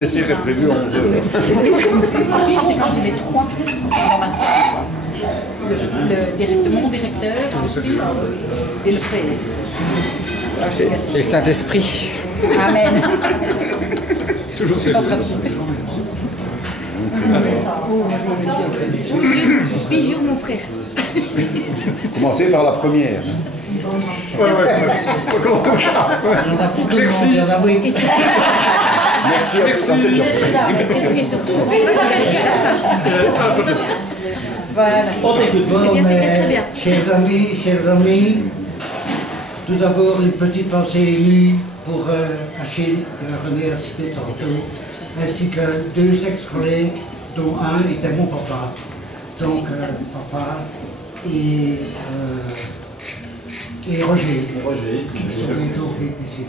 L'essai est prévu à 11 h. C'est quand j'ai les trois dans ma salle. Mon directeur, le fils et le père. Et le Saint-Esprit. Amen. Toujours c'est Bonjour mon frère. Commencez par la première. On a pour tout le monde, il y en a oui. Merci à tous. Et surtout, voilà. Bon, très bien. chers amis, tout d'abord une petite pensée émue pour Achille, que René a cité tantôt, ainsi que deux ex-collègues, dont un était mon papa. Donc, papa et Roger, qui sont bientôt décédés.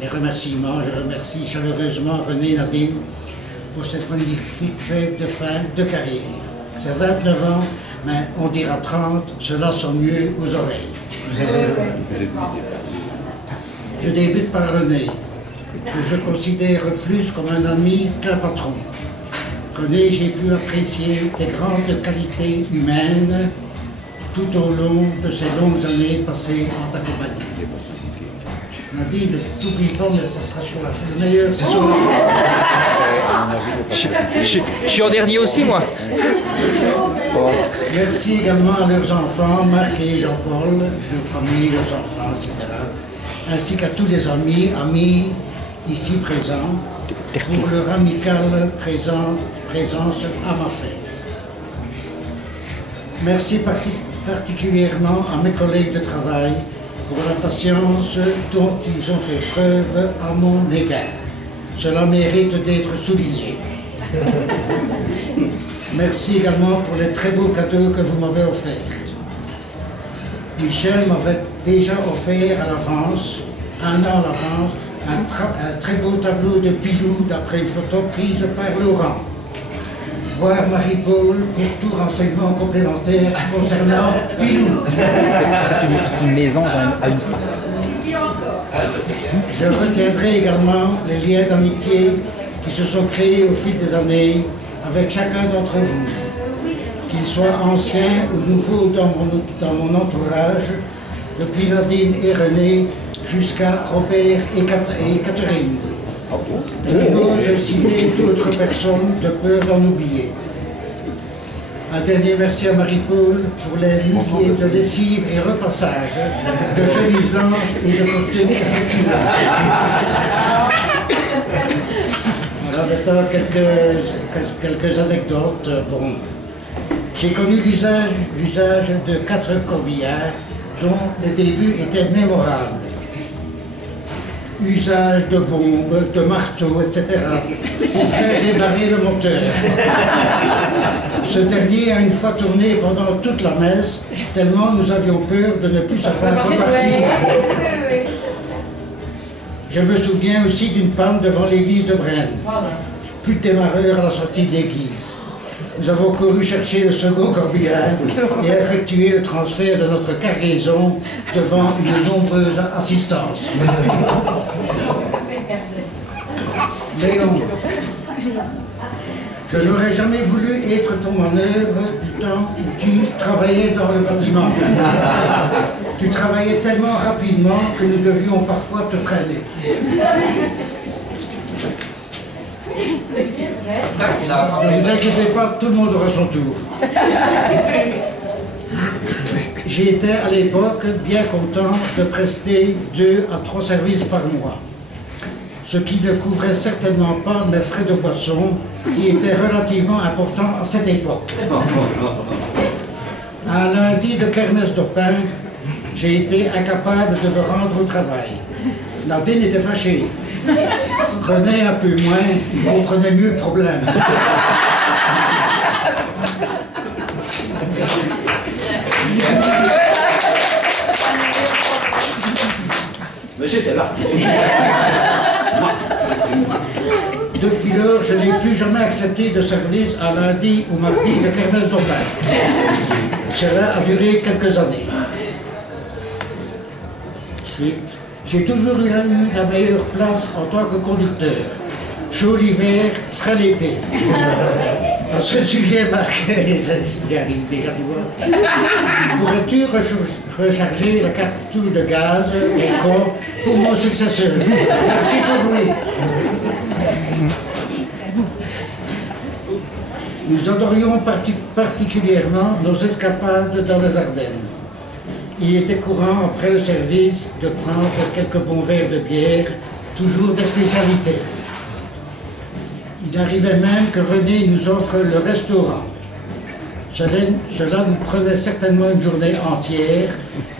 Les remerciements, je remercie chaleureusement René et Nadine pour cette magnifique fête de fin de carrière. C'est 29 ans, mais on dira 30, cela sonne mieux aux oreilles. Je débute par René, que je considère plus comme un ami qu'un patron. René, j'ai pu apprécier tes grandes qualités humaines tout au long de ces longues années passées en ta compagnie. Nadine, je t'oublie pas, mais ça sera sur la fin. Le meilleur, c'est sur la fin. Je suis en dernier aussi, moi. Merci également à leurs enfants, Marc et Jean-Paul, leurs familles, leurs enfants, etc. Ainsi qu'à tous les amis ici présents, pour leur amicale présence à ma fête. Merci particulièrement à mes collègues de travail pour la patience dont ils ont fait preuve à mon égard. Cela mérite d'être souligné. Merci également pour les très beaux cadeaux que vous m'avez offerts. Michel m'avait déjà offert à l'avance, un an à l'avance, un très beau tableau de Pilou d'après une photo prise par Laurent. Voir Marie-Paul pour tout renseignement complémentaire concernant Pilou. C'est une mésange à une Je retiendrai également les liens d'amitié qui se sont créés au fil des années avec chacun d'entre vous, qu'ils soient anciens ou nouveaux dans mon entourage, depuis Nadine et René jusqu'à Robert et Catherine. Je n'ose citer d'autres personnes de peur d'en oublier. Un dernier merci à Marie-Paul pour les milliers de lessives et repassages, de chemises blanches et de costumes effectués. Voilà maintenant quelques anecdotes. Bon. J'ai connu l'usage de 4 corbillards dont les débuts étaient mémorables. Usage de bombes, de marteaux, etc. pour faire débarrer le moteur. Ce dernier a une fois tourné pendant toute la messe, tellement nous avions peur de ne plus savoir repartir. Je me souviens aussi d'une panne devant l'église de Braine. Plus de démarreur à la sortie de l'église. Nous avons couru chercher le second corbillard et effectué le transfert de notre cargaison devant une nombreuse assistance. Léon, je n'aurais jamais voulu être ton manœuvre du temps où tu travaillais dans le bâtiment. Tu travaillais tellement rapidement que nous devions parfois te freiner. Ne vous inquiétez pas, tout le monde aura son tour. J'étais à l'époque bien content de prester 2 à 3 services par mois, ce qui ne couvrait certainement pas mes frais de boisson, qui étaient relativement importants à cette époque. Un lundi de kermesse d'Opin, j'ai été incapable de me rendre au travail. Nadine était fâchée. René un peu moins, il comprenait mieux le problème. Mais j'étais là. Depuis lors, je n'ai plus jamais accepté de service à lundi ou mardi de kermesse d'Opin. Cela a duré quelques années. Ensuite, J'ai toujours eu la meilleure place en tant que conducteur. Chaud l'hiver, frais l'été. À ce sujet, Marc, j'y arrive déjà, tu vois. Pourrais-tu recharger la cartouche de gaz pour mon successeur? Merci pour lui. Nous adorions particulièrement nos escapades dans les Ardennes. Il était courant, après le service, de prendre quelques bons verres de bière, toujours des spécialités. Il arrivait même que René nous offre le restaurant. Cela nous prenait certainement une journée entière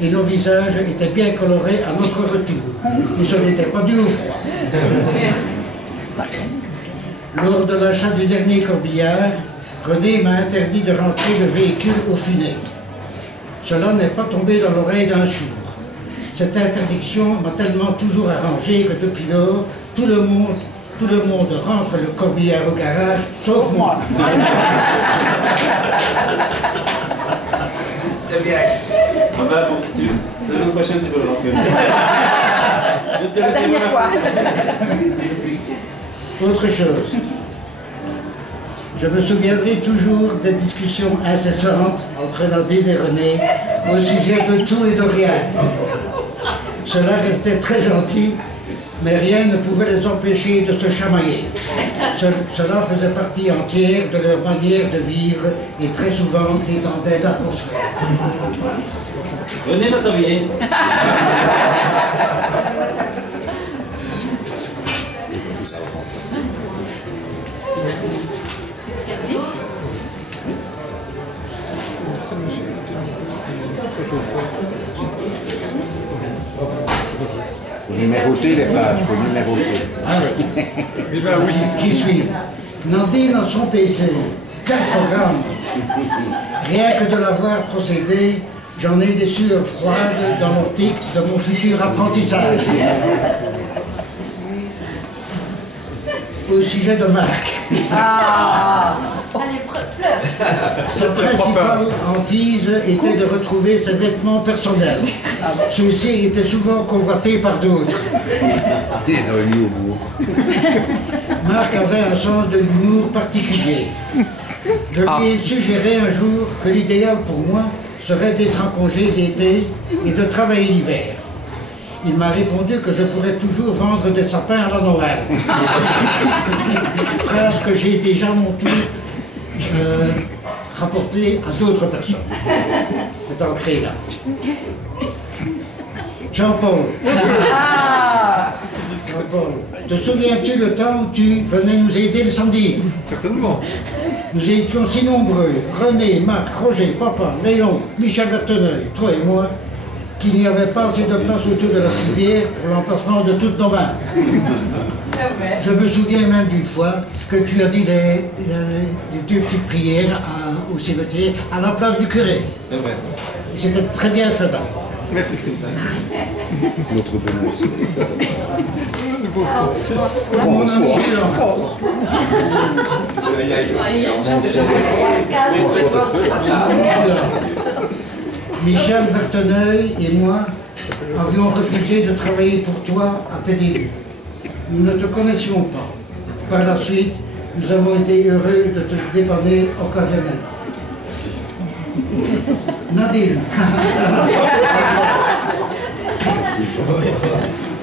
et nos visages étaient bien colorés à notre retour. Et ce n'était pas dû au froid. Lors de l'achat du dernier corbillard, René m'a interdit de rentrer le véhicule au Funès. Cela n'est pas tombé dans l'oreille d'un sourd. Cette interdiction m'a tellement toujours arrangé que depuis lors, tout le monde rentre le corbillard au garage, sauf moi. Très bien. Ah ben, l'année prochaine, tu peux le rentrer. Je te laisse Dernière fois. Autre chose. Je me souviendrai toujours des discussions incessantes entre Nadine et René au sujet de tout et de rien. Cela restait très gentil, mais rien ne pouvait les empêcher de se chamailler. Cela faisait partie entière de leur manière de vivre et très souvent détendait l'atmosphère. Venez, notre vie. Faut numéroter les pages, faut numéroter. Ah, j'y suis. Nadine a son PC. Quel programme! Rien que de l'avoir procédé, j'en ai des sueurs froides dans l'optique de mon futur apprentissage. Au sujet de Marc. Ah. Sa principale hantise était de retrouver ses vêtements personnels. Ceux-ci étaient souvent convoités par d'autres. Ils ont mis au bout. Marc avait un sens de l'humour particulier. Je lui ai suggéré un jour que l'idéal pour moi serait d'être en congé l'été et de travailler l'hiver. Il m'a répondu que je pourrais toujours vendre des sapins à la Noël. Phrase que j'ai déjà mon tour rapportée à d'autres personnes. C'est ancré là. Jean-Paul. Jean-Paul, te souviens-tu le temps où tu venais nous aider le samedi? Certainement. Nous étions si nombreux, René, Marc, Roger, Papa, Léon, Michel Verteneuil, toi et moi, qu'il n'y avait pas assez de place autour de la civière pour l'emplacement de toutes nos mains. Je me souviens même d'une fois que tu as dit les deux petites prières au cimetière à la place du curé. C'est vrai. Et c'était très bien fait d'abord. Merci Christian. Notre Benoît aussi. Mon ami Michel Verteneuil et moi avions refusé de travailler pour toi à tes débuts. Nous ne te connaissions pas. Par la suite, nous avons été heureux de te dépanner occasionnellement. Nadine.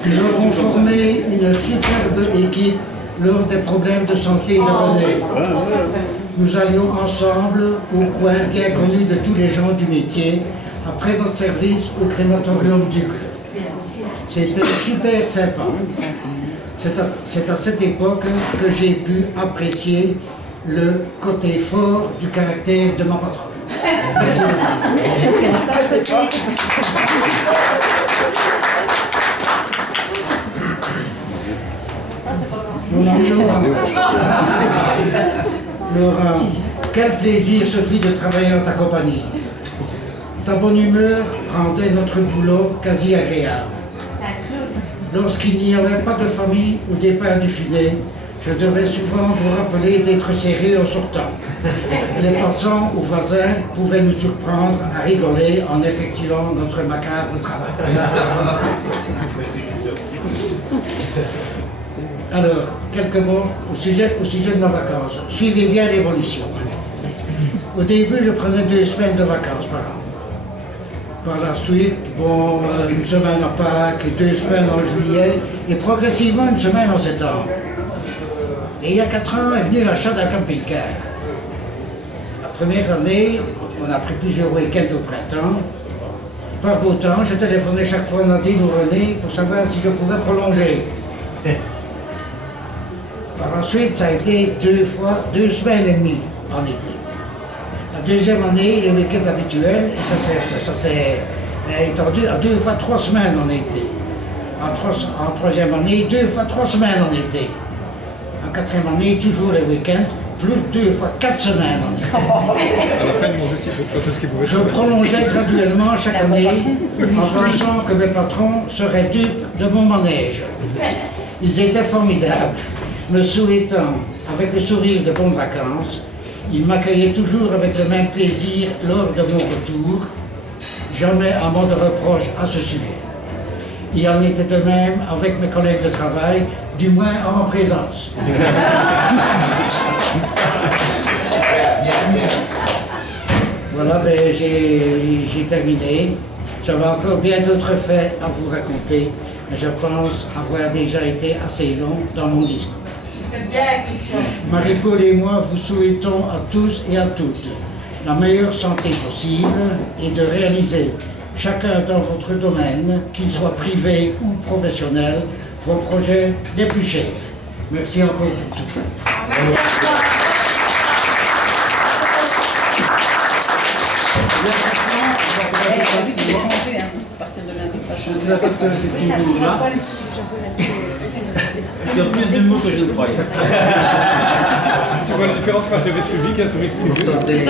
Nous avons formé une superbe équipe lors des problèmes de santé de René. Nous allions ensemble au coin bien connu de tous les gens du métier, après notre service au crématorium d'Ugle. C'était super sympa. C'est à cette époque que j'ai pu apprécier le côté fort du caractère de ma patronne. Merci beaucoup. Mon ami Laurent. Laurent, quel plaisir ce fut de travailler en ta compagnie. Ta bonne humeur rendait notre boulot quasi agréable. Lorsqu'il n'y avait pas de famille au départ du Funès, je devais souvent vous rappeler d'être sérieux en sortant. Les passants ou voisins pouvaient nous surprendre à rigoler en effectuant notre macabre travail. Alors, quelques mots au sujet de nos vacances. Suivez bien l'évolution. Au début, je prenais 2 semaines de vacances par an. Par la suite, bon, une semaine en Pâques, 2 semaines en juillet, et progressivement une semaine en septembre. Et il y a 4 ans est venu l'achat d'un camping-car. La première année, on a pris plusieurs week-ends au printemps. Par beau temps, je téléphonais chaque fois à Nadine ou René pour savoir si je pouvais prolonger. Par la suite, ça a été 2 semaines et demie en été. La deuxième année, les week-ends habituels, et ça s'est étendu à 2 fois 3 semaines en été. En troisième année, 2 fois 3 semaines en été. En quatrième année, toujours les week-ends, plus 2 fois 4 semaines en été. Je prolongeais graduellement chaque année en pensant que mes patrons seraient dupes de mon manège. Ils étaient formidables, me souhaitant avec le sourire de bonnes vacances. Ils m'accueillaient toujours avec le même plaisir lors de mon retour. Jamais un mot de reproche à ce sujet. Il en était de même avec mes collègues de travail, du moins en ma présence. Voilà, ben, j'ai terminé. J'avais encore bien d'autres faits à vous raconter, mais je pense avoir déjà été assez long dans mon discours. Marie-Paul et moi vous souhaitons à tous et à toutes la meilleure santé possible et de réaliser chacun dans votre domaine, qu'il soit privé ou professionnel, vos projets les plus chers. Merci encore pour tout. Je sais pas que c'est une boule-là. Tu as plus de mots que je ne croyais. Tu vois la différence quand j'avais suivi qu'un service privé?